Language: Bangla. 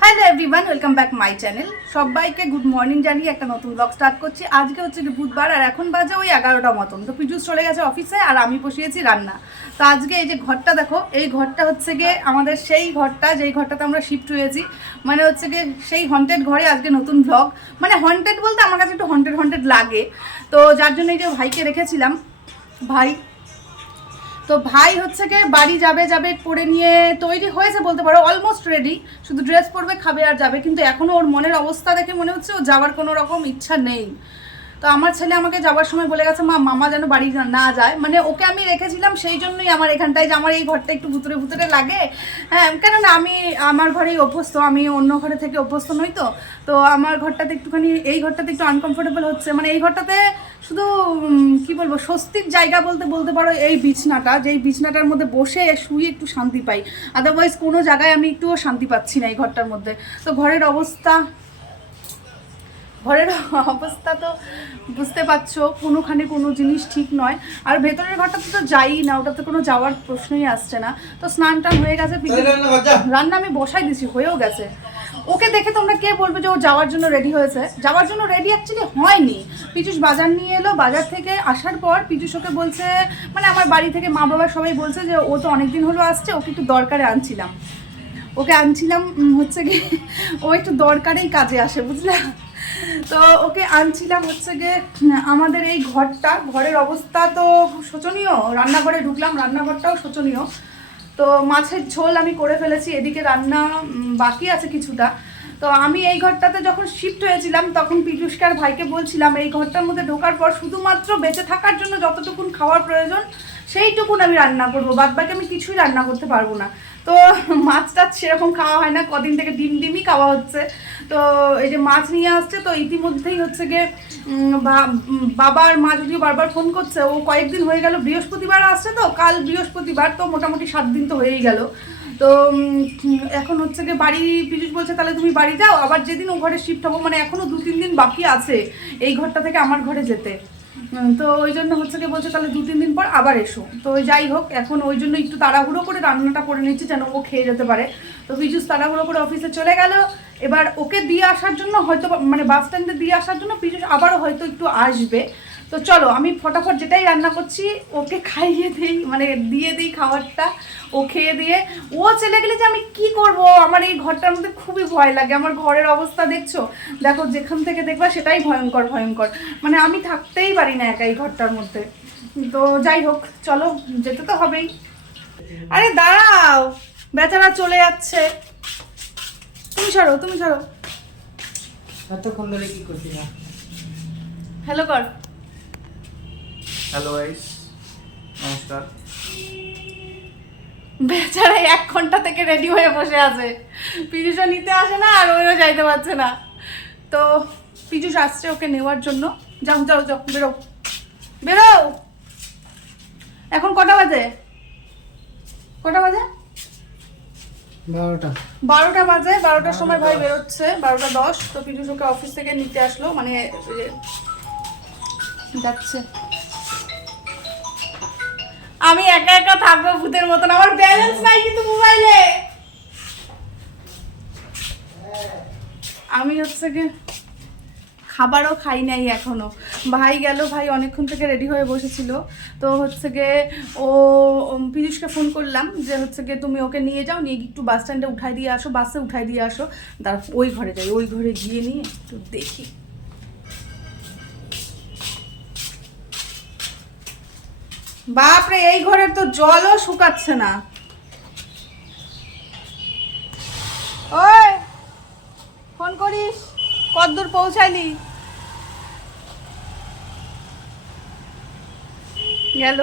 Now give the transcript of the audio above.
Hello everyone, welcome back my channel. সবাইকে গুড মর্নিং জানিয়ে একটা নতুন ব্লগ স্টার্ট করছি। আজকে হচ্ছে কি বুধবার, আর এখন বাজে ওই 11টা মতন। তো পিজুস চলে গেছে অফিসে আর আমি বসিয়েছি রান্না। তো আজকে এই যে ঘরটা দেখো, এই ঘরটা হচ্ছে গিয়ে আমাদের সেই ঘরটা যেই ঘরটাতে আমরা শিফট হয়েছি। মানে হচ্ছে গিয়ে সেই হন্টেড ঘরে আজকে নতুন ব্লগ। মানে হন্টেড বলতে আমার কাছে একটু হন্টেড লাগে। তো যার জন্য এই যে ভাইকে রেখেছিলাম। ভাই হচ্ছে গিয়ে বাড়ি যাবে করে নিয়ে তৈরি হয়েছে বলতে পারো, অলমোস্ট রেডি। শুধু ড্রেস পরবে, খাবে আর যাবে। কিন্তু এখনও ওর মনের অবস্থা দেখে মনে হচ্ছে ও যাওয়ার কোনো রকম ইচ্ছা নেই। তো আমার ছেলে আমাকে যাওয়ার সময় বলে গেছে, মামা যেন বাড়ি না যায়। মানে ওকে আমি রেখেছিলাম সেই জন্যই আমার এখানটায়, যে আমার এই ঘরটা একটু ভুতুরে লাগে। হ্যাঁ, কেননা আমি আমার ঘরেই অভ্যস্ত, আমি অন্য ঘরে থেকে অভ্যস্ত নই। তো আমার ঘরটাতে একটুখানি, এই ঘরটাতে একটু আনকমফোর্টেবল হচ্ছে। মানে এই ঘরটাতে শুধু কি বলবো, স্বস্তির জায়গা বলতে পারো এই বিছনাটা, যেই বিছনাটার মধ্যে বসে শুয়ে একটু শান্তি পাই। আদারওয়াইজ কোনো জায়গায় আমি একটুও শান্তি পাচ্ছি না এই ঘরটার মধ্যে। তো ঘরের অবস্থা তো বুঝতে পারছো, কোনোখানে কোনো জিনিস ঠিক নয়। আর ভেতরের ঘরটাতে তো যাই না, ওটাতে কোনো যাওয়ার প্রশ্নই আসছে না। তো স্নান টান হয়ে গেছে, রান্না আমি বসাই দিছি, হয়েও গেছে। ওকে দেখে তোমরা কে বলবে যে ও যাওয়ার জন্য রেডি হয়েছে? যাওয়ার জন্য রেডি অ্যাকচুয়ালি হয়নি। পিজুস বাজার নিয়ে এলো, বাজার থেকে আসার পর পিজুস ওকে বলছে, মানে আমার বাড়ি থেকে মা বাবা সবাই বলছে যে ও তো অনেকদিন হলো আসছে, ওকে একটু দরকারে আনছিলাম। হচ্ছে গিয়ে ও একটু দরকারেই কাজে আসে, বুঝলে। তো ওকে আনছিলাম হচ্ছে গিয়ে আমাদের এই ঘরের অবস্থা তো খুব শোচনীয়। রান্নাঘরে ঢুকলাম, রান্নাঘরটাও শোচনীয়। তো মাছের ঝোল আমি করে ফেলেছি, এদিকে রান্না বাকি আছে কিছুটা। তো আমি এই ঘরটাতে যখন শিফট হয়েছিলাম তখন পীযূষকে আর ভাইকে বলছিলাম এই ঘরটার মধ্যে ঢোকার পর শুধুমাত্র বেঁচে থাকার জন্য যতটুকুন খাওয়ার প্রয়োজন সেইটুকুন আমি রান্না করবো, বাদ বাকি আমি কিছুই রান্না করতে পারবো না। তো মাছ টাছ সেরকম খাওয়া হয় না, কদিন থেকে ডিমই খাওয়া হচ্ছে। তো এই যে মাছ নিয়ে আসছে, তো ইতিমধ্যেই হচ্ছে গিয়ে বাবার মা যদিও বারবার ফোন করছে, ও কয়েকদিন হয়ে গেল, বৃহস্পতিবার আসছে তো, কাল বৃহস্পতিবার, তো মোটামুটি 7 দিন তো হয়েই গেল। তো এখন হচ্ছে গিয়ে বাড়ি, পীযূষ বলছে তাহলে তুমি বাড়ি যাও, আবার যেদিন ও ঘরে শিফট হবো, মানে এখনও 2-3 দিন বাকি আছে এই ঘরটা থেকে আমার ঘরে যেতে। তো ওই জন্য হচ্ছে কি বলছে তাহলে 2-3 দিন পর আবার এসো। তো যাই হোক, এখন ওই জন্য একটু তাড়াহুড়ো করে রান্নাটা করে নিচ্ছি যেন ও খেয়ে যেতে পারে। তো পীযূষ তাড়াহুড়ো করে অফিসে চলে গেল। এবার ওকে দিয়ে আসার জন্য হয়তো, মানে বাস স্ট্যান্ডে দিয়ে আসার জন্য পীযূষ আবারও হয়তো একটু আসবে। তো চলো আমি ফটাফট যেটাই রান্না করছি ওকে খাইয়ে দিই, মানে দিয়ে দিই খাবারটা। ও খেয়ে দিয়ে ও চলে গেলে যে আমি কি করব, আমার এই ঘরটার মধ্যে খুবই ভয় লাগে। আমার ঘরের অবস্থা দেখো যেখান থেকে দেখবা সেটাই ভয়ঙ্কর। মানে আমি থাকতেই পারি না একা এই ঘরটার মধ্যে। তো যাই হোক, চলো যেতে তো হবেই। আরে দাঁড়াও, বেচারা চলে যাচ্ছে। তুমি সরো এতক্ষণ ধরে কি করছিস? হ্যালো কর। হ্যালো গাইস, নমস্কার। বেচারা 1 ঘন্টা থেকে রেডি হয়ে বসে আছে, পীযূষও নিতে আসে না আর ওইও যাইতে পারছে না। তো পীযূষ আসছে ওকে নেওয়ার জন্য। যাও বেরো। এখন কটা বাজে? 12টা বাজে। 12টার সময় ভাই বেরোচ্ছে, 12টা 10। তো পীযূষ ওকে অফিস থেকে নিতে আসলো, মানে যাচ্ছে। আমি একা থাকবো ভূতের মতন, আমার ব্যালেন্স নাই কিন্তু মোবাইলে। আমি হচ্ছে কি খাবারও খাই নাই এখনো। ভাই গেল, ভাই অনেকক্ষণ থেকে রেডি হয়ে বসেছিল। তো হচ্ছে গিয়ে ও পীযূষকে ফোন করলাম যে হচ্ছে গিয়ে তুমি ওকে নিয়ে যাও, নিয়ে একটু বাস স্ট্যান্ডে উঠাই দিয়ে আসো, বাসে উঠাই দিয়ে আসো। তার ওই ঘরে যাই, ওই ঘরে গিয়ে নিয়ে একটু দেখি। বাপরে, এই ঘরের তো জলও শুকাচ্ছে না। ওই ফোন করিস, কতদূর পৌঁছাইলি? গেল।